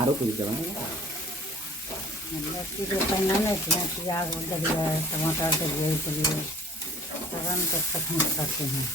आरो कुछ जवान लड़की को पहना नहीं थी, प्याज डलिए टमाटर डलिए, इसलिए तुरंत पसंद करते हैं।